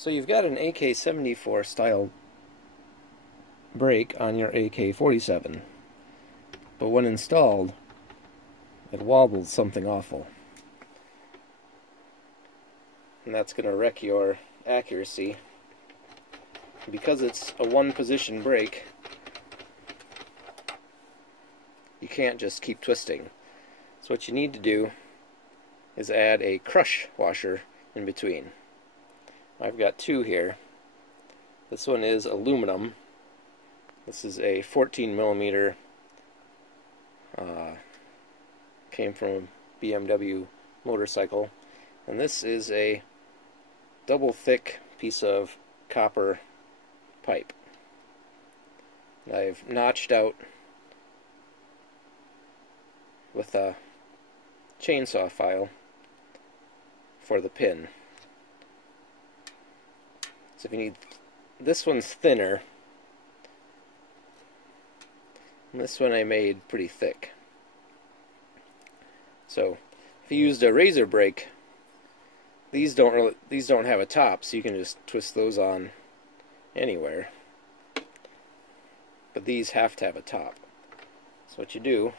So you've got an AK-74 style brake on your AK-47, but when installed, it wobbles something awful. And that's going to wreck your accuracy. Because it's a one-position brake, you can't just keep twisting. So what you need to do is add a crush washer in between. I've got two here. This one is aluminum. This is a 14mm, came from a BMW motorcycle, and this is a double thick piece of copper pipe. I've notched out with a chainsaw file for the pin. So if you need, this one's thinner, and this one I made pretty thick. So if you used a razor brake, these don't have a top, so you can just twist those on anywhere. But these have to have a top. So what you do,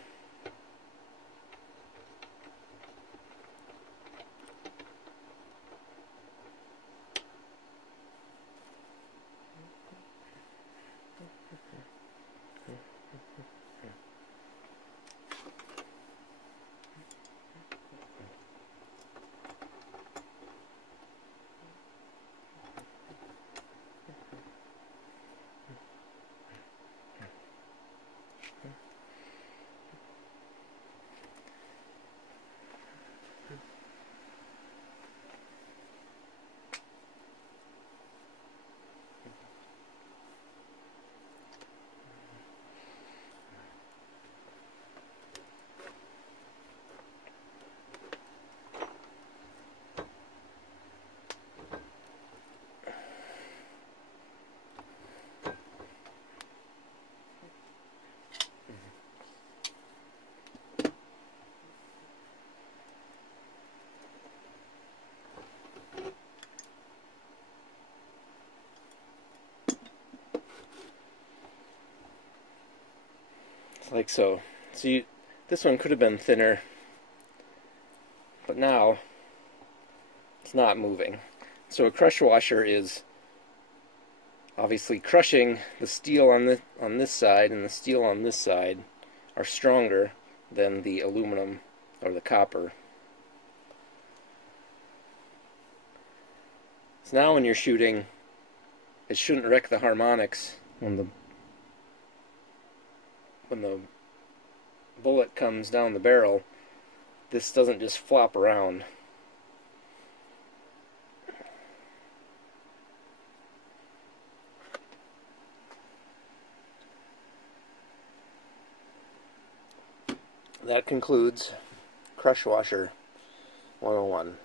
like so. So this one could have been thinner, but now it's not moving. So a crush washer is obviously crushing the steel on this side, and the steel on this side are stronger than the aluminum or the copper. So now when you're shooting, it shouldn't wreck the harmonics when the bullet comes down the barrel. This doesn't just flop around. That concludes Crush Washer 101.